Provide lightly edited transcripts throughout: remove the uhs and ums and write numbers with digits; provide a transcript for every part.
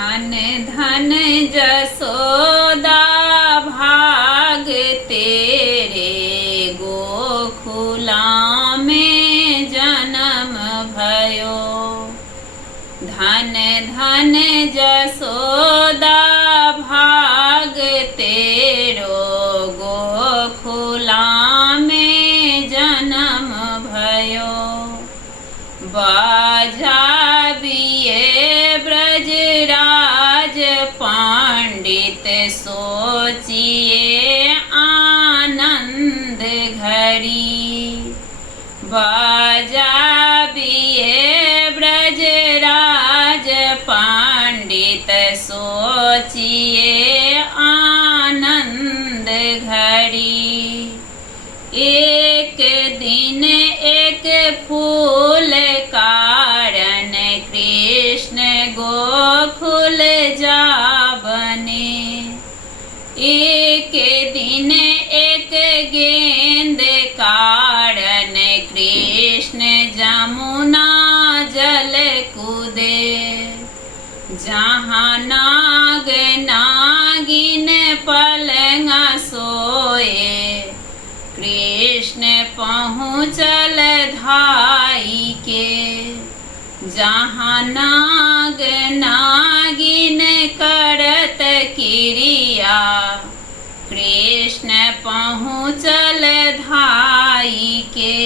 धन धन जसोदा भाग तेरे, गोकुला में जन्म भयो। धन धन जसोदा भाग तेरो, गोकुला में जन्म भयो। बाजा बिये ब्रजराज पंडित, सोचिए आनंद घड़ी। बाजा बिये ब्रजराज पंडित, सोचिए आनंद घड़ी। एक दिन एक फूल कारण, कृष्ण गोकुल जा बने। एक दिन एक गेंद कारण, कृष्ण जमुना जल कूदे। जहाँ नाग नागिन पलंगा सोए, कृष्ण पहुँचल धाई के। जहाँ नाग नागिन करत क्रिया, कृष्ण पहुँचल धाई के।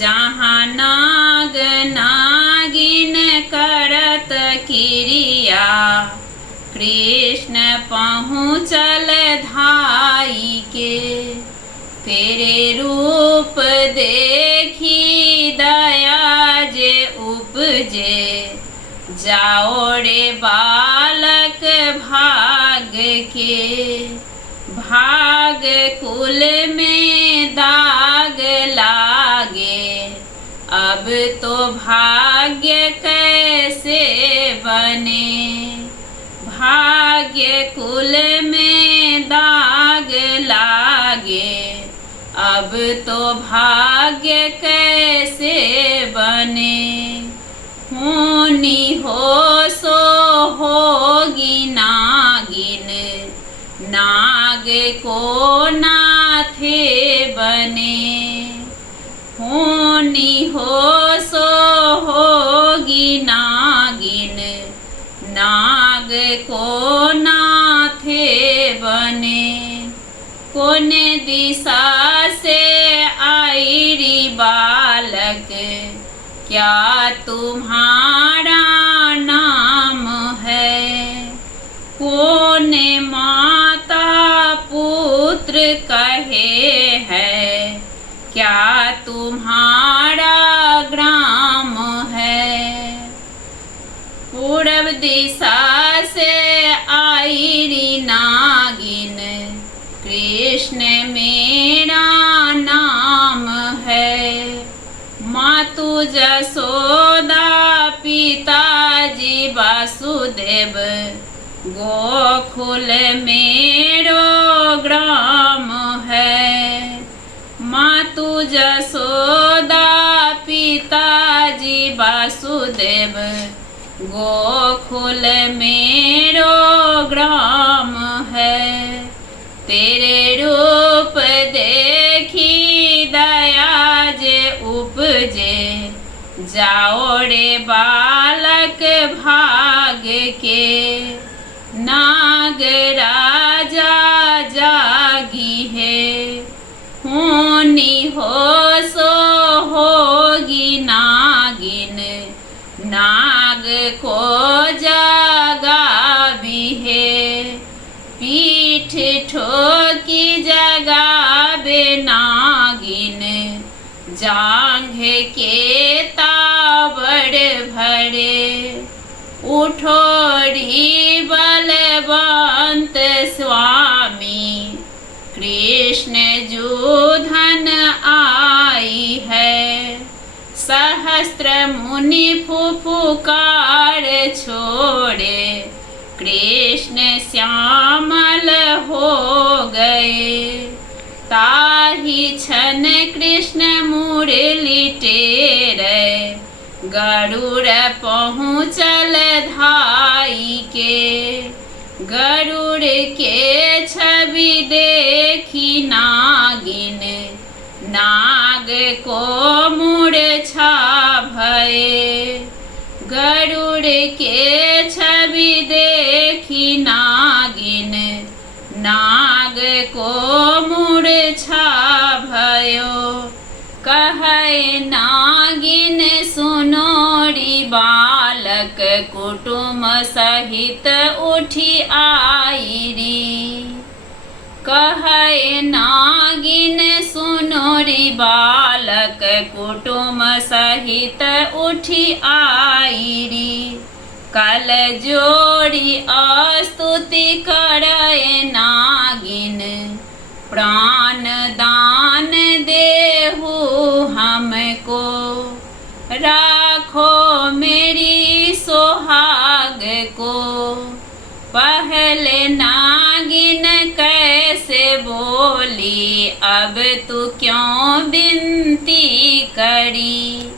जहाँ नाग नागिन करत क्रिया, कृष्ण पहुँचल धाई के। तेरे रूप देखी दया जे उपजे, जाओ रे बालक भाग के। भाग कुल में दाग लागे, अब तो भाग्य कैसे बने। भाग्य कुल में दाग लागे, अब तो भाग्य कैसे बने। होनी हो सो होगी नागिन, नाग को नाथे बने। होनी हो सो होगी नागिन, नाग को नाथे बने। कौन दिशा से आईरी बालक, क्या तुम्हारा नाम है। कौन माता पुत्र कहे है, क्या तुम्हारा ग्राम है। पूर्व दिशा से आईरी नागिन, कृष्ण मेरा नाम है। मातु जसोदा पिताजी वासुदेव, गोकुल मेरो ग्राम है। मातु जसोदा पिताजी वासुदेव, गोकुल मेरो ग्राम है। तेरे रूप देखी दया जे उपजे, जाओ रे बालक भाग के। नाग राजा जागी है, होनी हो सो होगी नागिन, नाग को जगा भी है। पीठ ठोकी जगावे नागिन, जांघ के ताबड़ भरे। उठो री बलवंत स्वामी, कृष्ण जूधन आई है। सहस्त्र मुनि फुफुकार छोड़े, कृष्ण श्यामल हो गए। ताहि छन कृष्ण मुरली टेरै, गरुड़ पहुँचल धाई। के। गरुड़ के छवि देखी नागिन, नाग को मूर्छा भये। गरुड़ के छवि देखी नागिन, नाग को मूर्छा भयो। कहे नागिन सुनो री बालक, कुटुम सहित उठी आई री। कहे नागिन सुनो री बालक, कुटुम सहित उठी आई री। कल जोड़ी स्तुति करे नागिन, प्राण दान देहु हमको। राखो मेरी सोहाग को। पहले नागिन कैसे बोली, अब तू क्यों विनती करी।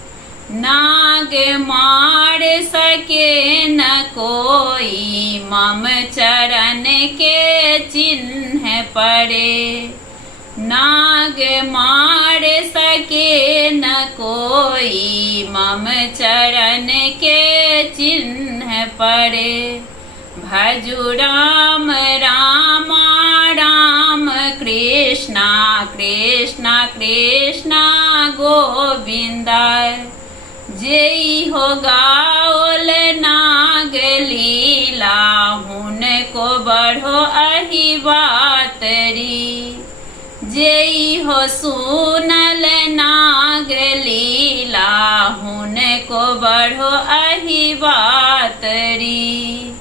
नाग मार सके न कोई, मम चरण के चिन्ह पड़े। नाग मार सके न कोई, मम चरण के चिन्ह पड़े। भजु राम रामा राम कृष्णा, कृष्णा कृष्णा गोविंदा। जेई हो गाओल नाग लीला, हुन को बढ़ो अहि बातरी। जेई हो सुनल नाग लीला, हुन को बढ़ो अहि बातरी।